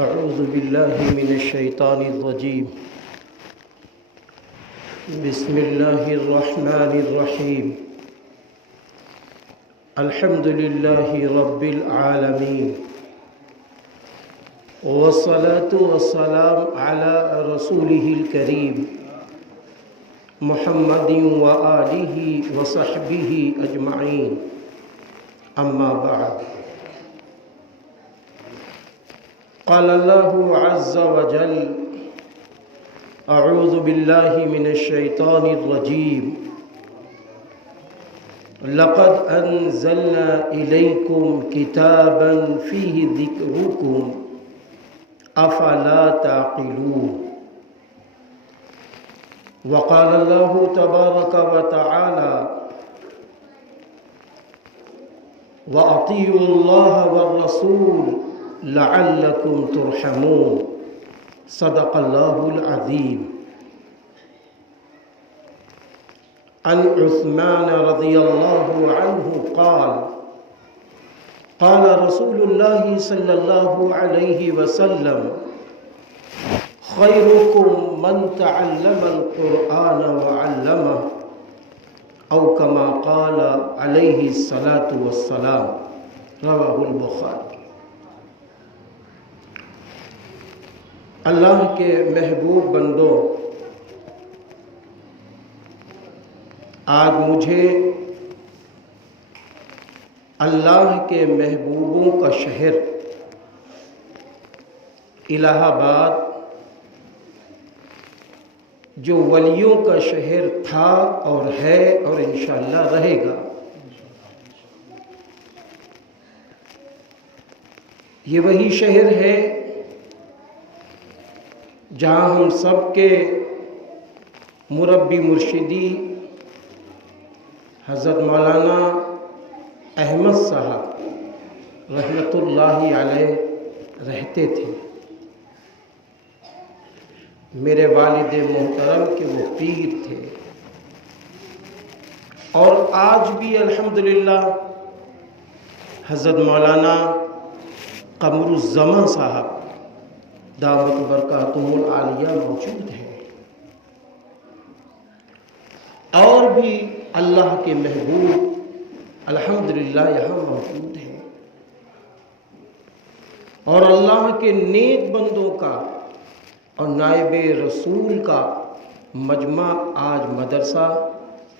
أعوذ بالله من الشيطان الرجيم. بسم الله الرحمن الرحيم. الحمد لله رب العالمين، والصلاة والسلام على رسوله الكريم محمد وآله وصحبه أجمعين. أما بعد، قال الله عز وجل: أعوذ بالله من الشيطان الرجيم. لقد أنزلنا إليكم كتابا فيه ذكركم أفلا تعقلون. وقال الله تبارك وتعالى: وأطيعوا الله والرسول لعلكم ترحمون. صدق الله العظيم. عن عثمان رضي الله عنه قال: قال رسول الله صلى الله عليه وسلم: خيركم من تعلم القرآن وعلمه، أو كما قال عليه الصلاة والسلام. رواه البخاری. اللہ کے محبوب بندوں، آج مجھے اللہ کے محبوبوں کا شہر الہ آباد، جو ولیوں کا شہر تھا اور ہے اور انشاءاللہ رہے گا، یہ وہی شہر ہے جہاں ہم سب کے مربی مرشدی حضرت مولانا احمد صاحب رحمۃ اللہ علیہ رہتے تھے۔ میرے والد محترم کے وہ پیر تھے، اور آج بھی الحمدللہ حضرت مولانا قمر الزمان صاحب دعوت برکاتہم العالیہ موجود ہیں، اور بھی اللہ کے محبوب الحمدللہ یہاں موجود ہیں، اور اللہ کے نیک بندوں کا اور نائب رسول کا مجمع آج مدرسہ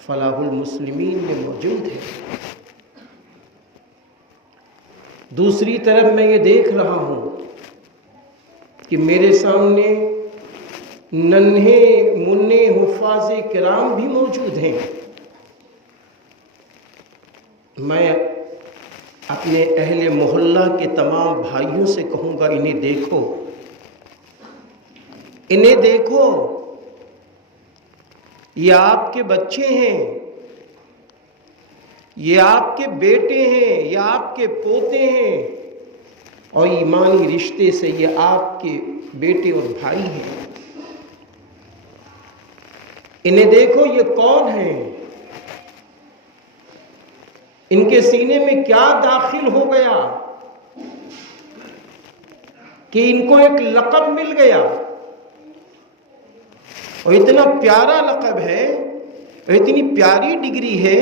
فلاح المسلمین میں موجود ہے۔ دوسری طرف میں یہ دیکھ رہا ہوں کہ میرے سامنے ننھے منّے حفاظ کرام بھی موجود ہیں۔ میں اپنے اہل محلہ کے تمام بھائیوں سے کہوں گا، انہیں دیکھو، انہیں دیکھو، یہ آپ کے بچے ہیں، یہ آپ کے بیٹے ہیں، یہ آپ کے پوتے ہیں، اور ایمانی رشتے سے یہ آپ کے بیٹے اور بھائی ہیں۔ انہیں دیکھو، یہ کون ہیں، ان کے سینے میں کیا داخل ہو گیا کہ ان کو ایک لقب مل گیا، اور اتنا پیارا لقب ہے اور اتنی پیاری ڈگری ہے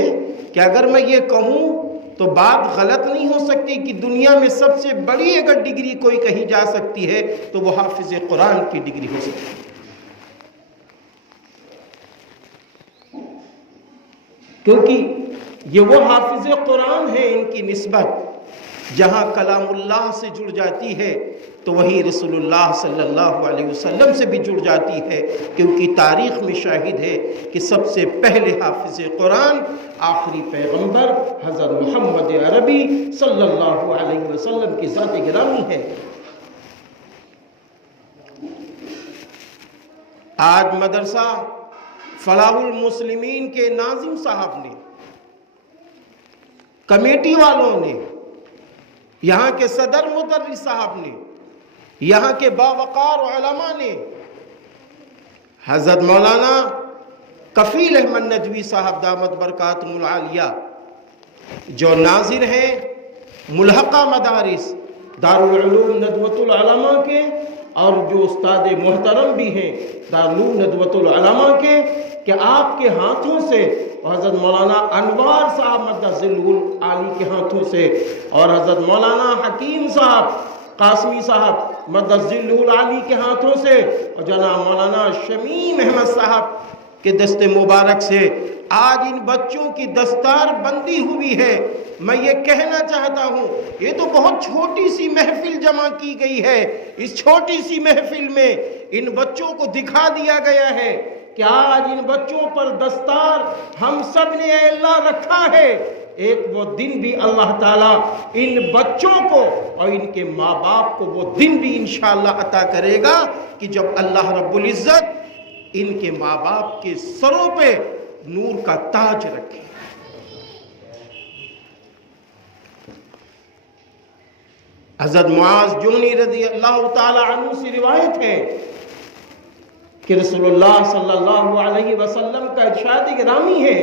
کہ اگر میں یہ کہوں تو بات غلط نہیں ہو سکتی کہ دنیا میں سب سے بڑی اگر ڈگری کوئی کہی جا سکتی ہے تو وہ حافظ قرآن کی ڈگری ہو سکتی ہے، کیونکہ یہ وہ حافظ قرآن ہے، ان کی نسبت جہاں کلام اللہ سے جڑ جاتی ہے تو وہی رسول اللہ صلی اللہ علیہ وسلم سے بھی جڑ جاتی ہے، کیونکہ تاریخ میں شاہد ہے کہ سب سے پہلے حافظ قرآن آخری پیغمبر حضرت محمد عربی صلی اللہ علیہ وسلم کی ذات گرامی ہے۔ آج مدرسہ فلاح المسلمین کے ناظم صاحب نے، کمیٹی والوں نے، یہاں کے صدر مدرس صاحب نے، یہاں کے باوقار علماء نے، حضرت مولانا کفیل احمد ندوی صاحب دامت برکاتہم العالیہ جو ناظر ہیں ملحقہ مدارس دارالعلوم ندوۃ العلماء کے، اور جو استاد محترم بھی ہیں دارالعلوم ندوۃ العلماء کے، کہ آپ کے ہاتھوں سے اور حضرت مولانا انوار صاحب مدث العالی کے ہاتھوں سے اور حضرت مولانا حکیم صاحب قاسمی صاحب مدث العالی کے ہاتھوں سے اور جناب مولانا شمیم احمد صاحب کے دست مبارک سے آج ان بچوں کی دستار بندی ہوئی ہے۔ میں یہ کہنا چاہتا ہوں، یہ تو بہت چھوٹی سی محفل جمع کی گئی ہے، اس چھوٹی سی محفل میں ان بچوں کو دکھا دیا گیا ہے کہ آج ان بچوں پر دستار ہم سب نے اے اللہ رکھا ہے۔ ایک وہ دن بھی اللہ تعالیٰ ان بچوں کو اور ان کے ماں باپ کو وہ دن بھی انشاءاللہ عطا کرے گا کہ جب اللہ رب العزت ان کے ماں باپ کے سروں پہ نور کا تاج رکھے۔ حضرت معاذ جونی رضی اللہ تعالی عنہ سے روایت ہے کہ رسول اللہ صلی اللہ علیہ وسلم کا ارشاد گرامی ہے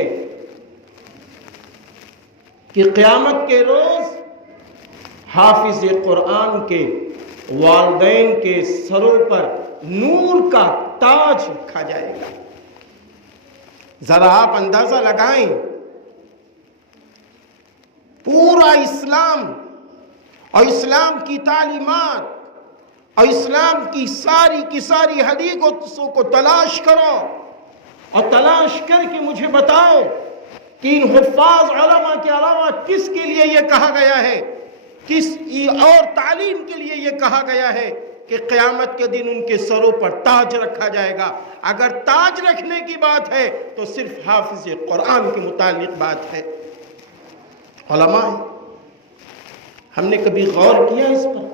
کہ قیامت کے روز حافظ قرآن کے والدین کے سروں پر نور کا تاج رکھا جائے گا۔ ذرا آپ اندازہ لگائیں، پورا اسلام اور اسلام کی تعلیمات اور اسلام کی ساری حدیثوں کو تلاش کرو اور تلاش کر کے مجھے بتاؤ کہ ان حفاظ علماء کے علاوہ کس کے لیے یہ کہا گیا ہے، کس اور تعلیم کے لیے یہ کہا گیا ہے کہ قیامت کے دن ان کے سروں پر تاج رکھا جائے گا۔ اگر تاج رکھنے کی بات ہے تو صرف حافظ قرآن کے متعلق بات ہے۔ علماء، ہم نے کبھی غور کیا اس پر؟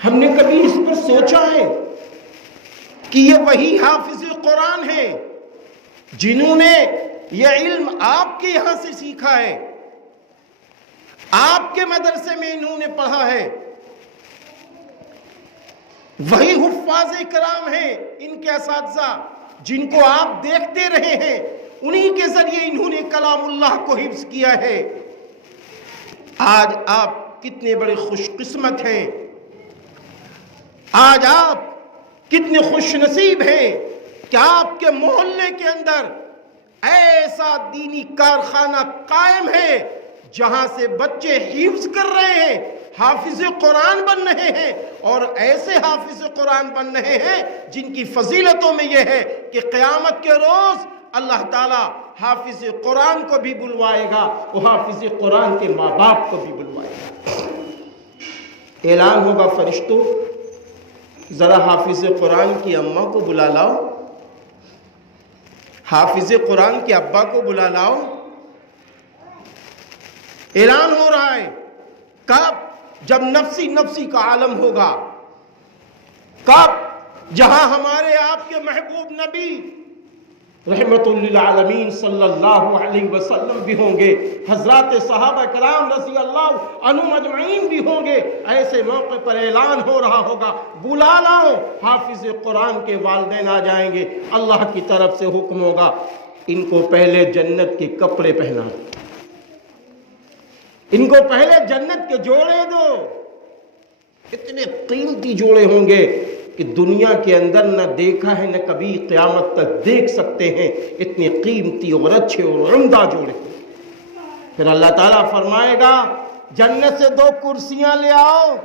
ہم نے کبھی اس پر سوچا ہے کہ یہ وہی حافظ قرآن ہے جنہوں نے یہ علم آپ کے یہاں سے سیکھا ہے، آپ کے مدرسے میں انہوں نے پڑھا ہے، وہی حفاظ کرام ہیں ان کے اساتذہ جن کو آپ دیکھتے رہے ہیں، انہی کے ذریعے انہوں نے کلام اللہ کو حفظ کیا ہے۔ آج آپ کتنے بڑے خوش قسمت ہیں، آج آپ کتنے خوش نصیب ہیں کہ آپ کے محلے کے اندر ایسا دینی کارخانہ قائم ہے جہاں سے بچے حفظ کر رہے ہیں، حافظ قرآن بن رہے ہیں، اور ایسے حافظ قرآن بن رہے ہیں جن کی فضیلتوں میں یہ ہے کہ قیامت کے روز اللہ تعالیٰ حافظ قرآن کو بھی بلوائے گا، وہ حافظ قرآن کے ماں باپ کو بھی بلوائے گا۔ اعلان ہوگا، فرشتوں ذرا حافظ قرآن کی اماں کو بلا لاؤ، حافظ قرآن کے ابا کو بلا لاؤ۔ اعلان ہو رہا ہے، کب؟ جب نفسی نفسی کا عالم ہوگا، کب؟ جہاں ہمارے آپ کے محبوب نبی رحمت للعالمین صلی اللہ علیہ وسلم بھی ہوں گے، حضرات صحابہ کرام رضی اللہ عنہم اجمعین بھی ہوں گے۔ ایسے موقع پر اعلان ہو رہا ہوگا، بلا لاؤ، حافظ قرآن کے والدین آ جائیں گے۔ اللہ کی طرف سے حکم ہوگا، ان کو پہلے جنت کے کپڑے پہنا، ان کو پہلے جنت کے جوڑے دو۔ اتنے قیمتی جوڑے ہوں گے کہ دنیا کے اندر نہ دیکھا ہے، نہ کبھی قیامت تک دیکھ سکتے ہیں، اتنے قیمتی اور اچھے اور عمدہ جوڑے۔ پھر اللہ تعالیٰ فرمائے گا، جنت سے 2 کرسیاں لے آؤ،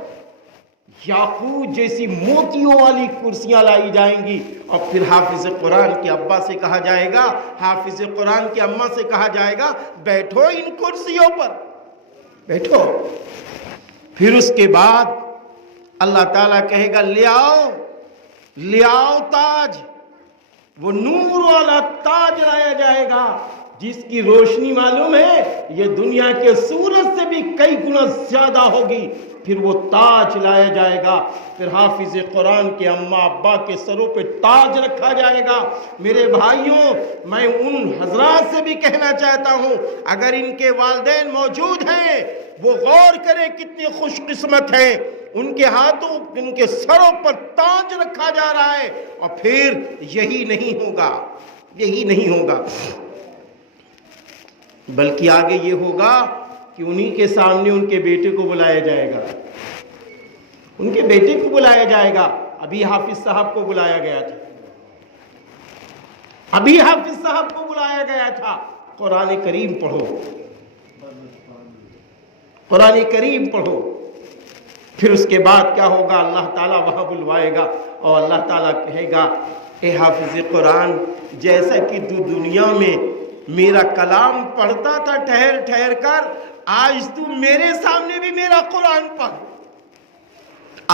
یاقوت جیسی موتیوں والی کرسیاں لائی جائیں گی، اور پھر حافظ قرآن کے ابا سے کہا جائے گا، حافظ قرآن کی اماں سے کہا جائے گا، بیٹھو ان کرسیوں پر، بیٹھو۔ پھر اس کے بعد اللہ تعالیٰ کہے گا، لے آؤ، لے آؤ تاج، وہ نور والا تاج لایا جائے گا جس کی روشنی معلوم ہے یہ دنیا کے سورج سے بھی کئی گنا زیادہ ہوگی۔ پھر وہ تاج لایا جائے گا، پھر حافظ قرآن کے اماں ابا کے سروں پہ تاج رکھا جائے گا۔ میرے بھائیوں، میں ان حضرات سے بھی کہنا چاہتا ہوں، اگر ان کے والدین موجود ہیں وہ غور کریں کتنے خوش قسمت ہیں، ان کے ہاتھوں ان کے سروں پر تاج رکھا جا رہا ہے۔ اور پھر یہی نہیں ہوگا، یہی نہیں ہوگا، بلکہ آگے یہ ہوگا کہ انہی کے سامنے ان کے بیٹے کو بلایا جائے گا، ان کے بیٹے کو بلایا جائے گا. ابھی حافظ صاحب کو بلایا گیا تھا, ابھی حافظ صاحب کو بلایا گیا تھا. قرآن کریم پڑھو, قرآن کریم پڑھو. پھر اس کے بعد کیا ہوگا؟ اللہ تعالیٰ وہاں بلوائے گا اور اللہ تعالیٰ کہے گا اے حافظ قرآن, جیسا کہ تو دنیا میں میرا کلام پڑھتا تھا ٹھہر ٹھہر کر, آج تو میرے سامنے بھی میرا قرآن پڑھ,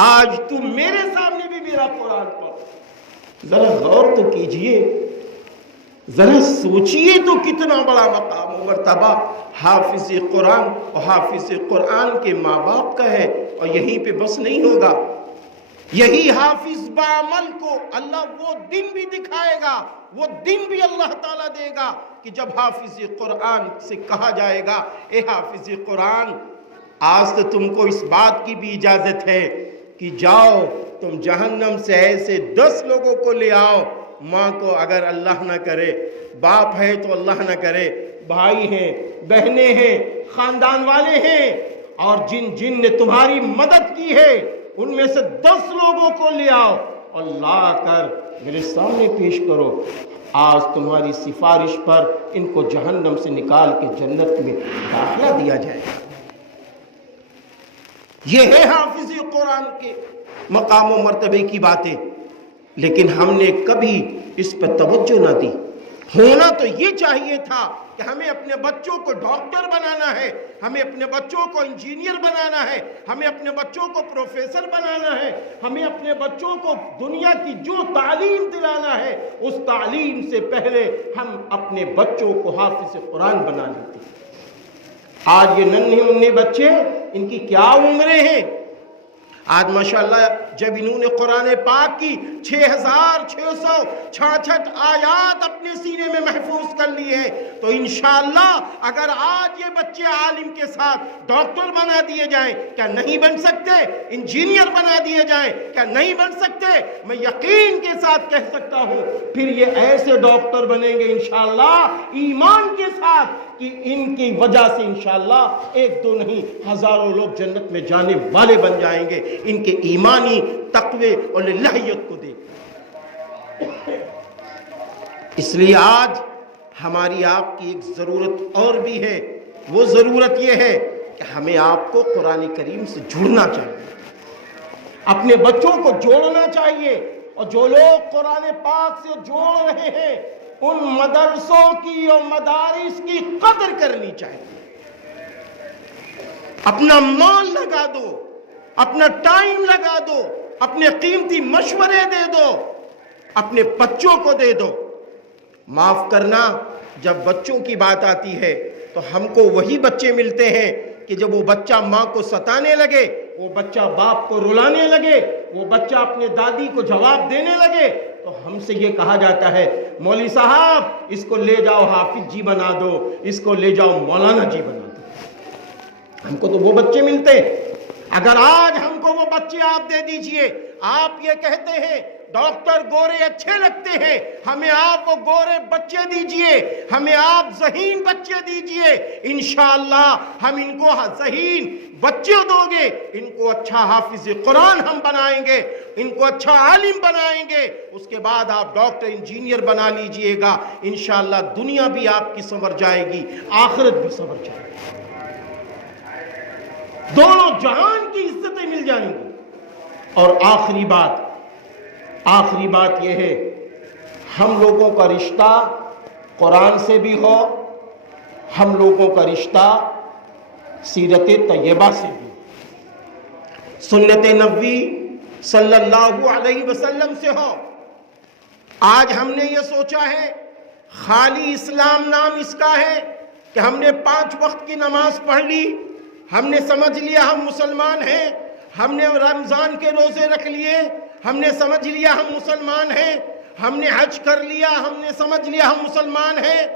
آج تو میرے سامنے بھی میرا قرآن پڑھ. ذرا غور تو کیجئے, ذرا سوچئے تو کتنا بڑا مقام و مرتبہ حافظ قرآن اور حافظ قرآن کے ماں باپ کا ہے. اور یہیں پہ بس نہیں ہوگا, یہی حافظ بعمل کو اللہ وہ دن بھی دکھائے گا, وہ دن بھی اللہ تعالیٰ دے گا کہ جب حافظ قرآن سے کہا جائے گا اے حافظ قرآن, آج تو تم کو اس بات کی بھی اجازت ہے کہ جاؤ تم جہنم سے ایسے 10 لوگوں کو لے آؤ. ماں کو اگر اللہ نہ کرے, باپ ہے تو اللہ نہ کرے, بھائی ہیں, بہنیں ہیں, خاندان والے ہیں, اور جن نے تمہاری مدد کی ہے ان میں سے 10 لوگوں کو لے آؤ اور لا کر میرے سامنے پیش کرو. آج تمہاری سفارش پر ان کو جہنم سے نکال کے جنت میں داخلہ دیا جائے گا. یہ ہے حافظ قرآن کے مقام و مرتبے کی باتیں, لیکن ہم نے کبھی اس پر توجہ نہ دی. ہونا تو یہ چاہیے تھا کہ ہمیں اپنے بچوں کو ڈاکٹر بنانا ہے, ہمیں اپنے بچوں کو انجینئر بنانا ہے, ہمیں اپنے بچوں کو پروفیسر بنانا ہے, ہمیں اپنے بچوں کو دنیا کی جو تعلیم دلانا ہے اس تعلیم سے پہلے ہم اپنے بچوں کو حافظ قرآن بنا لیتے. آج یہ ننھے منھے بچے, ان کی کیا عمریں ہیں؟ آج ماشاءاللہ جب انہوں نے قرآن پاک کی 6666 آیات اپنے سینے میں محفوظ کر لی ہے, تو انشاءاللہ اگر آج یہ بچے عالم کے ساتھ ڈاکٹر بنا دیے جائیں, کیا نہیں بن سکتے؟ انجینئر بنا دیے جائیں, کیا نہیں بن سکتے؟ میں یقین کے ساتھ کہہ سکتا ہوں پھر یہ ایسے ڈاکٹر بنیں گے انشاءاللہ ایمان کے ساتھ کہ ان کی وجہ سے انشاءاللہ 1-2 نہیں ہزاروں لوگ جنت میں جانے والے بن جائیں گے, ان کے ایمانی تقوی اور للہیت کو دیکھ. اس لیے آج ہماری آپ کی ایک ضرورت اور بھی ہے. وہ ضرورت یہ ہے کہ ہمیں آپ کو قرآن کریم سے جڑنا چاہیے, اپنے بچوں کو جوڑنا چاہیے. اور جو لوگ قرآن پاک سے جوڑ رہے ہیں ان مدرسوں کی اور مدارس کی قدر کرنی چاہیے. اپنا مال لگا دو, اپنا ٹائم لگا دو, اپنے قیمتی مشورے دے دو, اپنے بچوں کو دے دو. معاف کرنا, جب بچوں کی بات آتی ہے تو ہم کو وہی بچے ملتے ہیں کہ جب وہ بچہ ماں کو ستانے لگے, وہ بچہ باپ کو رلانے لگے, وہ بچہ اپنے دادی کو جواب دینے لگے, تو ہم سے یہ کہا جاتا ہے مولوی صاحب اس کو لے جاؤ حافظ جی بنا دو, اس کو لے جاؤ مولانا جی بنا دو. ہم کو تو وہ بچے ملتے ہیں. اگر آج ہم کو وہ بچے آپ دے دیجئے, آپ یہ کہتے ہیں ڈاکٹر گورے اچھے لگتے ہیں, ہمیں آپ وہ گورے بچے دیجئے, ہمیں آپ ذہین بچے دیجئے, انشاءاللہ ہم ان کو ذہین بچے دو گے, ان کو اچھا حافظ قرآن ہم بنائیں گے, ان کو اچھا عالم بنائیں گے. اس کے بعد آپ ڈاکٹر انجینئر بنا لیجئے گا, انشاءاللہ دنیا بھی آپ کی سنور جائے گی, آخرت بھی سنور جائے گی, دونوں جہان کی عزتیں مل جائیں گی. اور آخری بات یہ ہے, ہم لوگوں کا رشتہ قرآن سے بھی ہو, ہم لوگوں کا رشتہ سیرت طیبہ سے بھی, سنت نبوی صلی اللہ علیہ وسلم سے ہو. آج ہم نے یہ سوچا ہے خالی اسلام نام اس کا ہے کہ ہم نے 5 وقت کی نماز پڑھ لی, ہم نے سمجھ لیا ہم مسلمان ہیں, ہم نے رمضان کے روزے رکھ لیے, ہم نے سمجھ لیا ہم مسلمان ہیں, ہم نے حج کر لیا, ہم نے سمجھ لیا ہم مسلمان ہیں,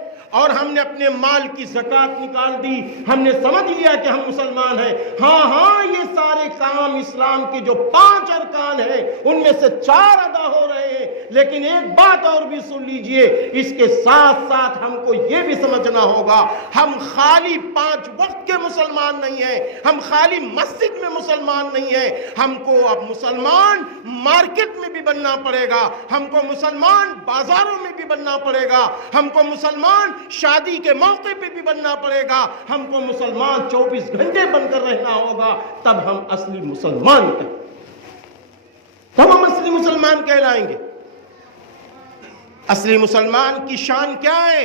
اور ہم نے اپنے مال کی زکوٰۃ نکال دی، ہم نے سمجھ لیا کہ ہم مسلمان ہیں۔ ہاں یہ سارے کام اسلام کے جو 5 ارکان ہیں ان میں سے 4 ادا ہو رہے ہیں، لیکن ایک بات اور بھی سن لیجئے، اس کے ساتھ ساتھ ہم کو یہ بھی سمجھنا ہوگا، ہم خالی 5 وقت کے مسلمان نہیں ہیں، ہم خالی مسجد میں مسلمان نہیں ہیں، ہم کو اب مسلمان مارکیٹ میں بھی بننا پڑے گا، ہم کو مسلمان بازاروں میں بھی بننا پڑے گا، ہم کو مسلمان شادی کے موقع پہ بھی بننا پڑے گا، ہم کو مسلمان 24 گھنٹے بن کر رہنا ہوگا، تب ہم اصلی مسلمان کہلائیں گے۔ اصلی مسلمان کی شان کیا ہے؟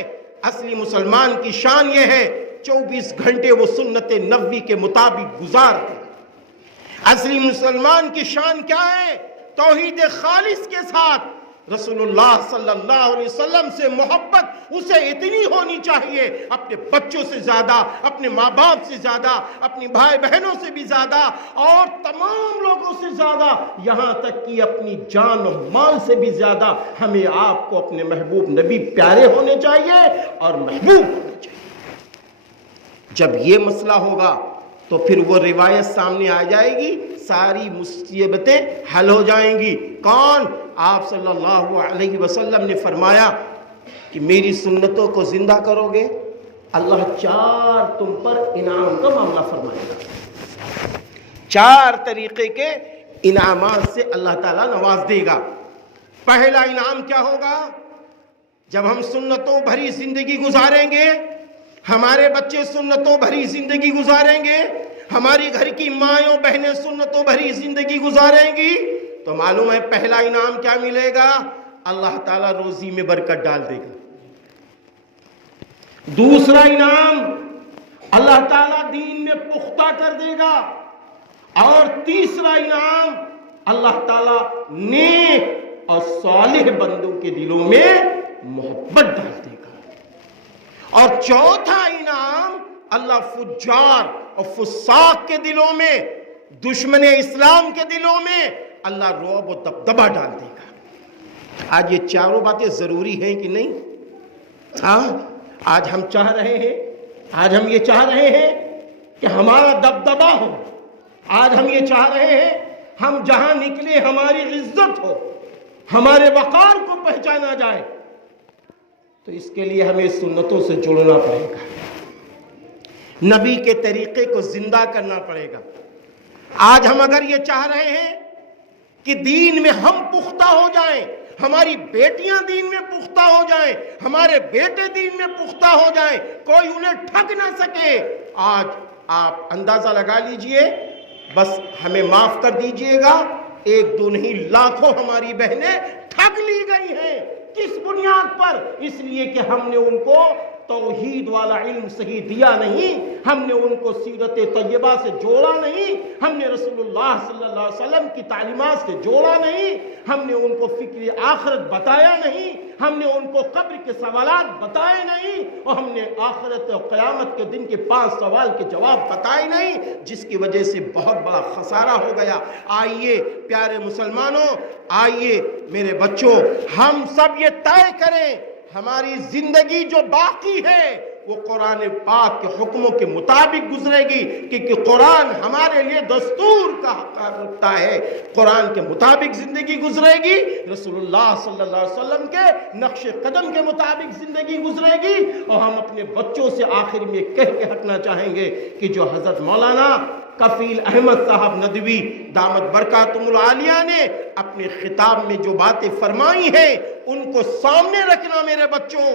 اصلی مسلمان کی شان یہ ہے 24 گھنٹے وہ سنت نبوی کے مطابق گزارتے۔ اصلی مسلمان کی شان کیا ہے؟ توحید خالص کے ساتھ رسول اللہ صلی اللہ علیہ وسلم سے محبت اسے اتنی ہونی چاہیے، اپنے بچوں سے زیادہ، اپنے ماں باپ سے زیادہ، اپنی بھائی بہنوں سے بھی زیادہ، اور تمام لوگوں سے زیادہ، یہاں تک کہ اپنی جان و مال سے بھی زیادہ ہمیں آپ کو اپنے محبوب نبی پیارے ہونے چاہیے اور محبوب ہونے چاہیے۔ جب یہ مسئلہ ہوگا تو پھر وہ روایت سامنے آ جائے گی، ساری مصیبتیں حل ہو جائیں گی۔ کون؟ آپ صلی اللہ علیہ وسلم نے فرمایا کہ میری سنتوں کو زندہ کرو گے، اللہ 4 تم پر انعام کا معاملہ فرمائے گا۔ 4 طریقے کے انعامات سے اللہ تعالیٰ نواز دے گا۔ پہلا انعام کیا ہوگا؟ جب ہم سنتوں بھری زندگی گزاریں گے، ہمارے بچے سنتوں بھری زندگی گزاریں گے، ہماری گھر کی مائیں بہنیں سنتوں بھری زندگی گزاریں گی، تو معلوم ہے پہلا انعام کیا ملے گا؟ اللہ تعالیٰ روزی میں برکت ڈال دے گا۔ دوسرا انعام، اللہ تعالیٰ دین میں پختہ کر دے گا۔ اور تیسرا انعام، اللہ تعالیٰ نیک اور صالح بندوں کے دلوں میں محبت ڈال دے گا۔ اور چوتھا انعام، اللہ فجار اور فساق کے دلوں میں، دشمن اسلام کے دلوں میں اللہ رعب و دبدبہ ڈال دے گا۔ آج یہ چاروں باتیں ضروری ہیں کہ نہیں؟ آج ہم چاہ رہے ہیں، آج ہم یہ چاہ رہے ہیں کہ ہمارا دبدبہ ہو، آج ہم یہ چاہ رہے ہیں ہم جہاں نکلے ہماری عزت ہو، ہمارے وقار کو پہچانا جائے، تو اس کے لیے ہمیں سنتوں سے جڑنا پڑے گا، نبی کے طریقے کو زندہ کرنا پڑے گا۔ آج ہم اگر یہ چاہ رہے ہیں کہ دین میں ہم پختہ ہو جائیں، ہماری بیٹیاں دین میں پختہ ہو جائیں، ہمارے بیٹے دین میں پختہ ہو جائیں، کوئی انہیں ٹھگ نہ سکے، آج آپ اندازہ لگا لیجئے، بس ہمیں معاف کر دیجئے گا، 1 2 نہیں لاکھوں ہماری بہنیں ٹھگ لی گئی ہیں۔ کس بنیاد پر؟ اس لیے کہ ہم نے ان کو توحید والا علم صحیح دیا نہیں، ہم نے ان کو سیرت طیبہ سے جوڑا نہیں، ہم نے رسول اللہ صلی اللہ علیہ وسلم کی تعلیمات سے جوڑا نہیں، ہم نے ان کو فکر آخرت بتایا نہیں، ہم نے ان کو قبر کے سوالات بتائے نہیں، اور ہم نے آخرت اور قیامت کے دن کے 5 سوال کے جواب بتائے نہیں، جس کی وجہ سے بہت بڑا خسارہ ہو گیا۔ آئیے پیارے مسلمانوں، آئیے میرے بچوں، ہم سب یہ طے کریں ہماری زندگی جو باقی ہے وہ قرآن پاک کے حکموں کے مطابق گزرے گی، کیونکہ قرآن ہمارے لیے دستور کا حق رکھتا ہے، قرآن کے مطابق زندگی گزرے گی، رسول اللہ صلی اللہ علیہ وسلم کے نقش قدم کے مطابق زندگی گزرے گی۔ اور ہم اپنے بچوں سے آخر میں کہہ کے ہٹنا چاہیں گے کہ جو حضرت مولانا کفیل احمد صاحب ندوی دامت برکاتہم العالیہ نے اپنے خطاب میں جو باتیں فرمائی ہیں ان کو سامنے رکھنا میرے بچوں،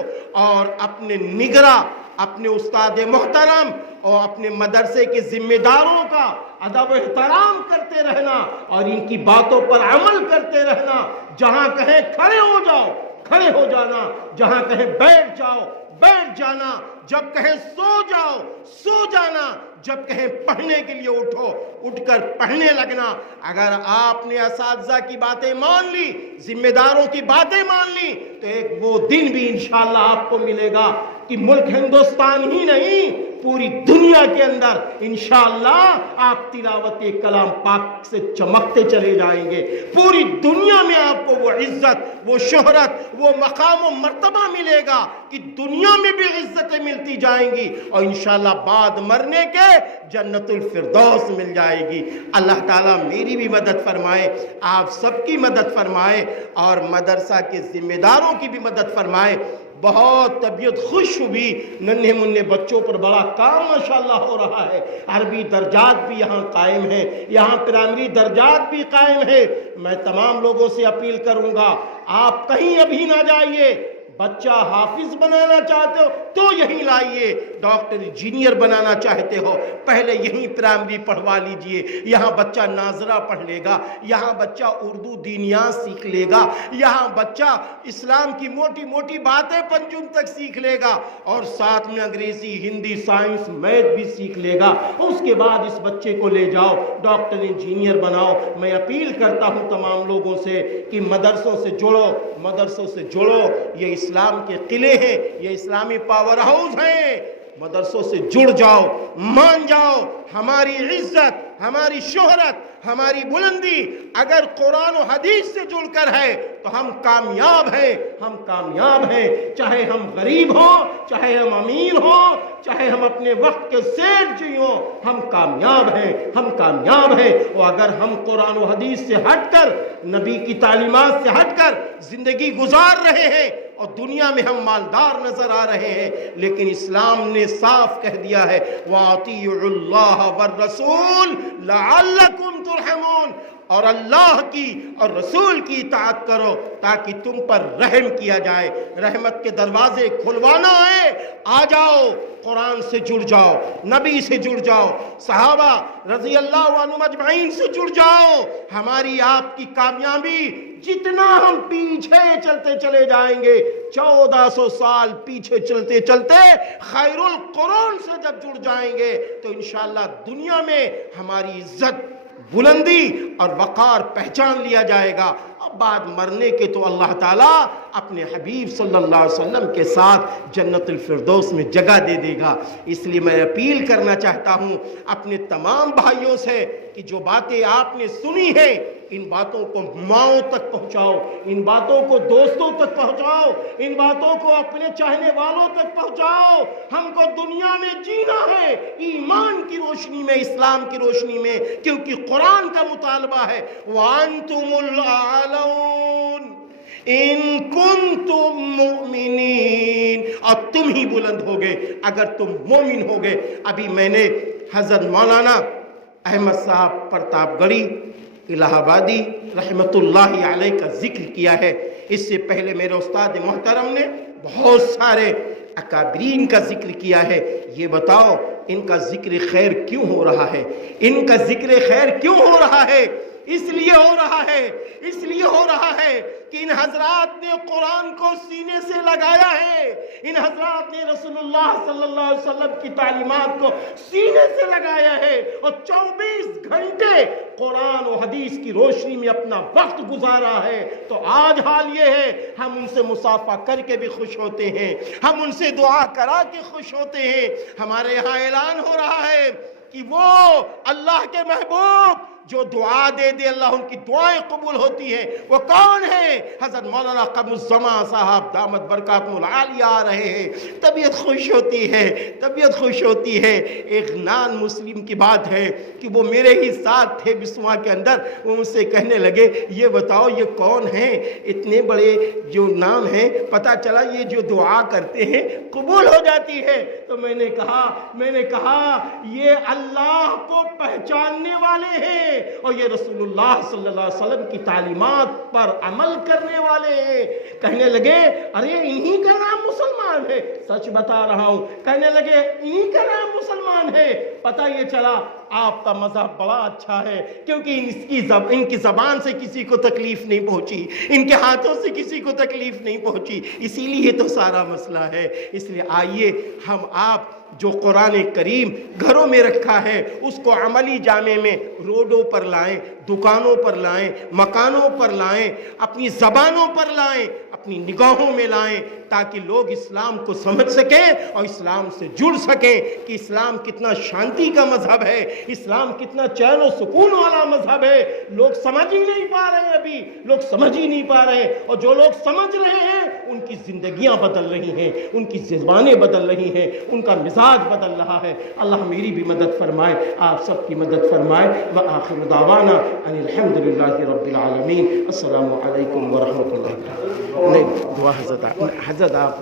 اور اپنے نگراں، اپنے استاد محترم اور اپنے مدرسے کے ذمہ داروں کا ادب و احترام کرتے رہنا اور ان کی باتوں پر عمل کرتے رہنا۔ جہاں کہیں کھڑے ہو جاؤ، کھڑے ہو جانا، جہاں کہیں بیٹھ جاؤ، بیٹھ جانا، جب کہیں سو جاؤ، سو جانا، جب کہیں پڑھنے کے لیے اٹھو، اٹھ کر پڑھنے لگنا۔ اگر آپ نے اساتذہ کی باتیں مان لی، ذمہ داروں کی باتیں مان لی، تو ایک وہ دن بھی انشاءاللہ آپ کو ملے گا کہ ملک ہندوستان ہی نہیں پوری دنیا کے اندر انشاءاللہ آپ تلاوت کلام پاک سے چمکتے چلے جائیں گے. پوری دنیا میں آپ کو وہ عزت، وہ شہرت، وہ مقام و مرتبہ ملے گا کہ دنیا میں بھی عزتیں ملتی جائیں گی اور انشاءاللہ بعد مرنے کے جنت الفردوس مل جائے گی. اللہ تعالیٰ میری بھی مدد فرمائے، آپ سب کی مدد فرمائے اور مدرسہ کے ذمہ داروں کی بھی مدد فرمائے. بہت طبیعت خوش ہوئی، ننھے منھے بچوں پر بڑا کام ماشاءاللہ ہو رہا ہے. عربی درجات بھی یہاں قائم ہیں، یہاں پرائمری درجات بھی قائم ہیں. میں تمام لوگوں سے اپیل کروں گا، آپ کہیں ابھی نہ جائیے. بچہ حافظ بنانا چاہتے ہو تو یہیں لائیے، ڈاکٹر انجینئر بنانا چاہتے ہو پہلے یہیں پرائمری پڑھوا لیجئے. یہاں بچہ ناظرہ پڑھ لے گا، یہاں بچہ اردو دینیات سیکھ لے گا، یہاں بچہ اسلام کی موٹی موٹی باتیں پنجم تک سیکھ لے گا اور ساتھ میں انگریزی، ہندی، سائنس، میتھ بھی سیکھ لے گا. اس کے بعد اس بچے کو لے جاؤ ڈاکٹر انجینئر بناؤ. میں اپیل کرتا ہوں تمام لوگوں سے کہ مدرسوں سے جڑو، مدرسوں سے جڑو. یہ اسلام کے قلعے ہیں، یہ اسلامی پاور ہاؤس ہیں. مدرسوں سے جڑ جاؤ، مان جاؤ. ہماری عزت، ہماری شہرت، ہماری بلندی اگر قرآن و حدیث سے جڑ کر ہے تو ہم کامیاب ہیں، ہم کامیاب ہیں. چاہے ہم غریب ہوں، چاہے ہم امیر ہوں، چاہے ہم اپنے وقت کے سیٹھ جی ہوں، ہم کامیاب ہیں، ہم کامیاب ہیں. اور اگر ہم قرآن و حدیث سے ہٹ کر، نبی کی تعلیمات سے ہٹ کر زندگی گزار رہے ہیں اور دنیا میں ہم مالدار نظر آ رہے ہیں، لیکن اسلام نے صاف کہہ دیا ہے وَأَطِيعُوا اللَّهَ وَالرَّسُولَ لَعَلَّكُمْ تُرْحَمُونَ. اور اللہ کی اور رسول کی اطاعت کرو تاکہ تم پر رحم کیا جائے. رحمت کے دروازے کھلوانا ہے، آ جاؤ، قرآن سے جڑ جاؤ، نبی سے جڑ جاؤ، صحابہ رضی اللہ عنہم اجمعین سے جڑ جاؤ. ہماری آپ کی کامیابی جتنا ہم پیچھے چلتے چلے جائیں گے، 1400 سال پیچھے چلتے چلتے خیر القرون سے جب جڑ جائیں گے تو انشاءاللہ دنیا میں ہماری عزت، بلندی اور وقار پہچان لیا جائے گا. اب بعد مرنے کے تو اللہ تعالیٰ اپنے حبیب صلی اللہ علیہ وسلم کے ساتھ جنت الفردوس میں جگہ دے دے گا. اس لیے میں اپیل کرنا چاہتا ہوں اپنے تمام بھائیوں سے کہ جو باتیں آپ نے سنی ہیں ان باتوں کو ماؤں تک پہنچاؤ، ان باتوں کو دوستوں تک پہنچاؤ، ان باتوں کو اپنے چاہنے والوں تک پہنچاؤ. ہم کو دنیا میں جینا ہے ایمان کی روشنی میں، اسلام کی روشنی میں، کیونکہ قرآن کا مطالبہ ہے وَأَنْتُمُ الْأَعْلَوْنَ إِن كُنْتُم مُؤْمِنِينَ. اور تم ہی بلند ہوگے اگر تم مومن ہوگے. ابھی میں نے حضرت مولانا احمد صاحب پرتاپ گڑھی الہ آبادی رحمت اللہ علیہ کا ذکر کیا ہے. اس سے پہلے میرے استاد محترم نے بہت سارے اکابرین کا ذکر کیا ہے. یہ بتاؤ ان کا ذکر خیر کیوں ہو رہا ہے؟ ان کا ذکر خیر کیوں ہو رہا ہے؟ اس لیے ہو رہا ہے، اس لیے ہو رہا ہے کہ ان حضرات نے قرآن کو سینے سے لگایا ہے، ان حضرات نے رسول اللہ صلی اللہ علیہ وسلم کی تعلیمات کو سینے سے لگایا ہے اور 24 گھنٹے قرآن و حدیث کی روشنی میں اپنا وقت گزارا ہے. تو آج حال یہ ہے ہم ان سے مصافحہ کر کے بھی خوش ہوتے ہیں، ہم ان سے دعا کرا کے خوش ہوتے ہیں. ہمارے یہاں اعلان ہو رہا ہے کہ وہ اللہ کے محبوب جو دعا دے دے اللہ ان کی دعائیں قبول ہوتی ہیں. وہ کون ہیں؟ حضرت مولانا قمر الزمان صاحب دامت برکاتہم العالیہ آ رہے ہیں. طبیعت خوش ہوتی ہے، طبیعت خوش ہوتی ہے. ایک نان مسلم کی بات ہے کہ وہ میرے ہی ساتھ تھے بسوا کے اندر. وہ مجھ سے کہنے لگے یہ بتاؤ یہ کون ہیں، اتنے بڑے جو نام ہیں، پتہ چلا یہ جو دعا کرتے ہیں قبول ہو جاتی ہے. تو میں نے کہا یہ اللہ کو پہچاننے والے ہیں اور یہ رسول اللہ صلی اللہ علیہ وسلم کی تعلیمات پر عمل کرنے والے ہیں. کہنے لگے ارے انہی کا نام مسلمان ہے. سچ بتا رہا ہوں. کہنے لگے انہی کا نام مسلمان ہے. پتہ یہ چلا آپ کا مذہب بڑا اچھا ہے کیونکہ ان کی زبان سے کسی کو تکلیف نہیں پہنچی، ان کے ہاتھوں سے کسی کو تکلیف نہیں پہنچی. اسی لیے تو سارا مسئلہ ہے. اس لیے آئیے ہم آپ جو قرآن کریم گھروں میں رکھا ہے اس کو عملی جامے میں روڈوں پر لائیں، دکانوں پر لائیں، مکانوں پر لائیں، اپنی زبانوں پر لائیں، اپنی نگاہوں میں لائیں، تاکہ لوگ اسلام کو سمجھ سکیں اور اسلام سے جڑ سکیں کہ اسلام کتنا شانتی کا مذہب ہے، اسلام کتنا چین و سکون والا مذہب ہے۔ لوگ سمجھ ہی نہیں پا رہے ہیں، ابھی لوگ سمجھ ہی نہیں پا رہے ہیں، اور جو لوگ سمجھ رہے ہیں ان کی زندگیاں بدل رہی ہیں، ان کی زبانیں بدل رہی ہیں، ان کا مزاج بدل رہا ہے۔ اللہ میری بھی مدد فرمائے، آپ سب کی مدد فرمائے۔ وآخر دعوانا ان الحمدللہ رب العالمین۔ السلام علیکم ورحمۃ اللہ۔ نہیں دعا حضرت آپ